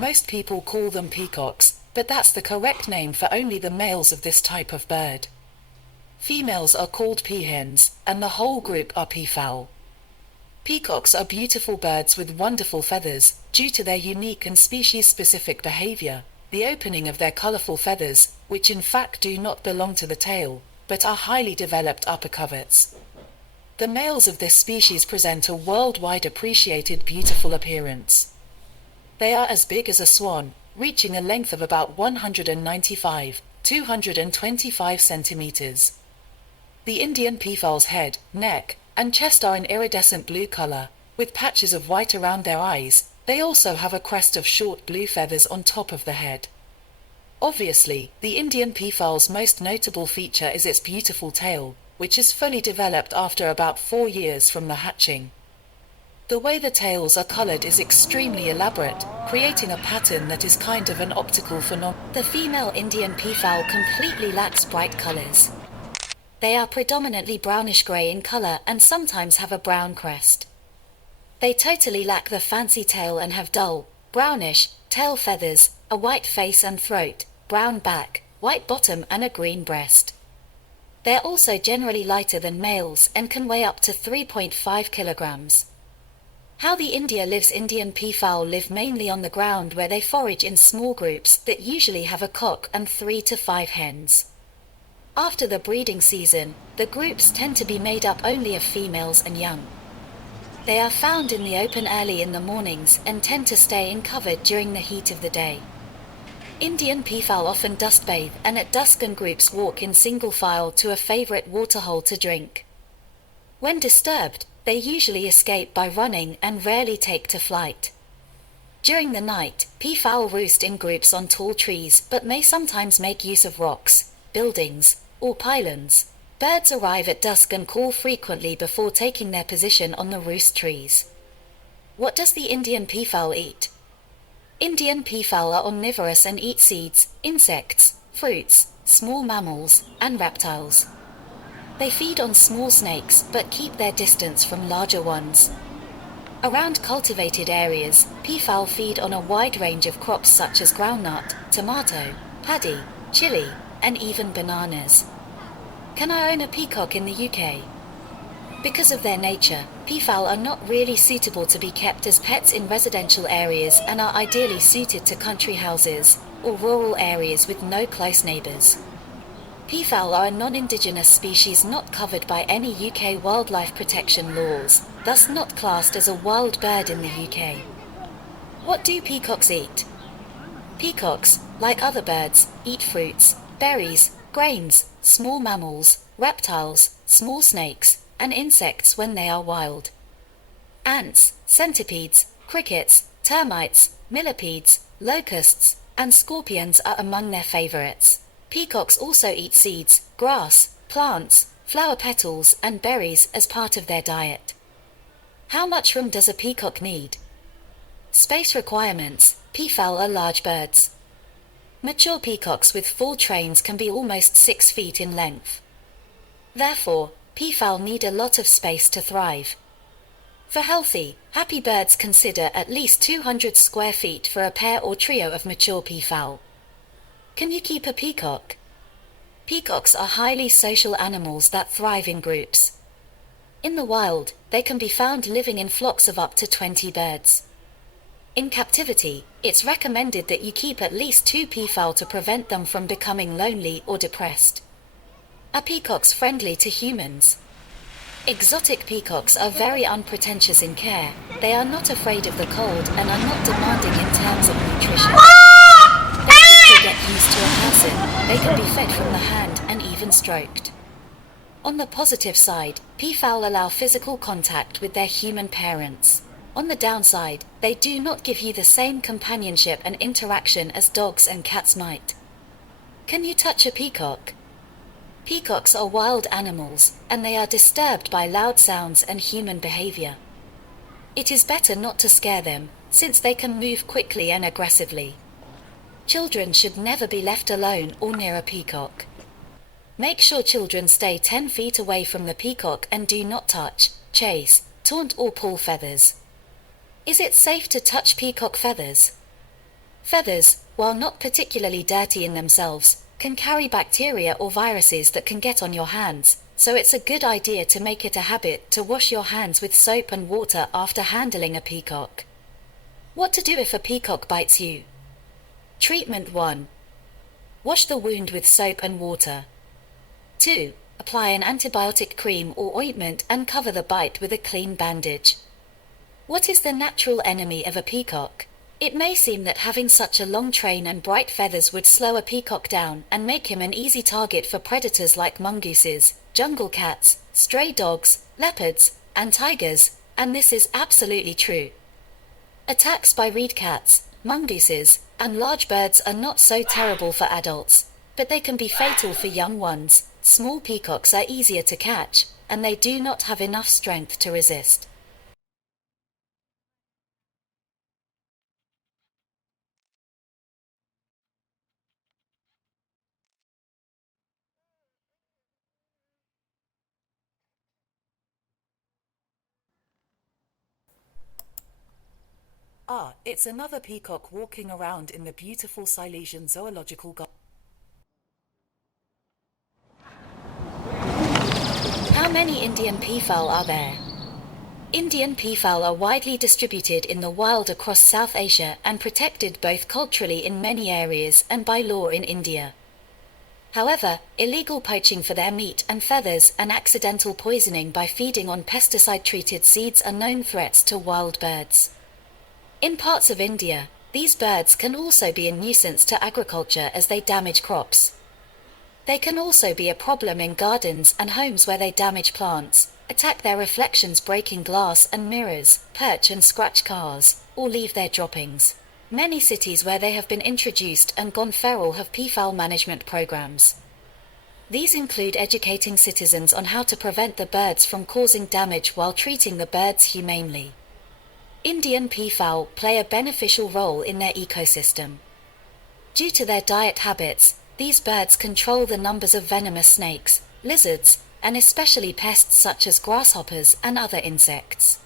Most people call them peacocks, but that's the correct name for only the males of this type of bird. Females are called peahens, and the whole group are peafowl. Peacocks are beautiful birds with wonderful feathers, due to their unique and species-specific behavior, the opening of their colorful feathers, which in fact do not belong to the tail, but are highly developed upper coverts. The males of this species present a worldwide appreciated beautiful appearance. They are as big as a swan, reaching a length of about 195–225 centimeters. The Indian peafowl's head, neck, and chest are an iridescent blue color, with patches of white around their eyes. They also have a crest of short blue feathers on top of the head. Obviously, the Indian peafowl's most notable feature is its beautiful tail, which is fully developed after about 4 years from the hatching. The way the tails are colored is extremely elaborate, creating a pattern that is kind of an optical phenomenon. The female Indian peafowl completely lacks bright colors. They are predominantly brownish-gray in color and sometimes have a brown crest. They totally lack the fancy tail and have dull, brownish, tail feathers, a white face and throat, brown back, white bottom and a green breast. They are also generally lighter than males and can weigh up to 3.5 kilograms. How the Indian peafowl live mainly on the ground where they forage in small groups that usually have a cock and 3 to 5 hens. After the breeding season, the groups tend to be made up only of females and young. They are found in the open early in the mornings and tend to stay in cover during the heat of the day. Indian peafowl often dust bathe and at dusk and groups walk in single file to a favorite waterhole to drink. When disturbed, they usually escape by running and rarely take to flight. During the night, peafowl roost in groups on tall trees but may sometimes make use of rocks, buildings, or pylons. Birds arrive at dusk and call frequently before taking their position on the roost trees. What does the Indian peafowl eat? Indian peafowl are omnivorous and eat seeds, insects, fruits, small mammals, and reptiles. They feed on small snakes but keep their distance from larger ones. Around cultivated areas, peafowl feed on a wide range of crops such as groundnut, tomato, paddy, chili, and even bananas. Can I own a peacock in the UK? Because of their nature, peafowl are not really suitable to be kept as pets in residential areas and are ideally suited to country houses or rural areas with no close neighbours. Peafowl are a non-indigenous species not covered by any UK wildlife protection laws, thus not classed as a wild bird in the UK. What do peacocks eat? Peacocks, like other birds, eat fruits, berries, grains, small mammals, reptiles, small snakes, and insects when they are wild. Ants, centipedes, crickets, termites, millipedes, locusts, and scorpions are among their favorites. Peacocks also eat seeds, grass, plants, flower petals, and berries as part of their diet. How much room does a peacock need? Space requirements. Peafowl are large birds. Mature peacocks with full trains can be almost 6 feet in length. Therefore, peafowl need a lot of space to thrive. For healthy, happy birds, consider at least 200 square feet for a pair or trio of mature peafowl. Can you keep a peacock? Peacocks are highly social animals that thrive in groups. In the wild, they can be found living in flocks of up to 20 birds. In captivity, it's recommended that you keep at least 2 peafowl to prevent them from becoming lonely or depressed. Are peacocks friendly to humans? Exotic peacocks are very unpretentious in care. They are not afraid of the cold and are not demanding in terms of nutrition. They quickly get used to a person. They can be fed from the hand and even stroked. On the positive side, peafowl allow physical contact with their human parents. On the downside, they do not give you the same companionship and interaction as dogs and cats might. Can you touch a peacock? Peacocks are wild animals, and they are disturbed by loud sounds and human behavior. It is better not to scare them, since they can move quickly and aggressively. Children should never be left alone or near a peacock. Make sure children stay 10 feet away from the peacock and do not touch, chase, taunt or pull feathers. Is it safe to touch peacock feathers? Feathers, while not particularly dirty in themselves, can carry bacteria or viruses that can get on your hands, so it's a good idea to make it a habit to wash your hands with soap and water after handling a peacock. What to do if a peacock bites you? Treatment 1. Wash the wound with soap and water. 2. Apply an antibiotic cream or ointment and cover the bite with a clean bandage. What is the natural enemy of a peacock? It may seem that having such a long train and bright feathers would slow a peacock down and make him an easy target for predators like mongooses, jungle cats, stray dogs, leopards, and tigers, and this is absolutely true. Attacks by reed cats, mongooses, and large birds are not so terrible for adults, but they can be fatal for young ones. Small peacocks are easier to catch, and they do not have enough strength to resist. Ah, it's another peacock walking around in the beautiful Silesian Zoological Garden. How many Indian peafowl are there? Indian peafowl are widely distributed in the wild across South Asia and protected both culturally in many areas and by law in India. However, illegal poaching for their meat and feathers and accidental poisoning by feeding on pesticide-treated seeds are known threats to wild birds. In parts of India, these birds can also be a nuisance to agriculture as they damage crops. They can also be a problem in gardens and homes where they damage plants, attack their reflections breaking glass and mirrors, perch and scratch cars, or leave their droppings. Many cities where they have been introduced and gone feral have peafowl management programs. These include educating citizens on how to prevent the birds from causing damage while treating the birds humanely. Indian peafowl play a beneficial role in their ecosystem. Due to their diet habits, these birds control the numbers of venomous snakes, lizards, and especially pests such as grasshoppers and other insects.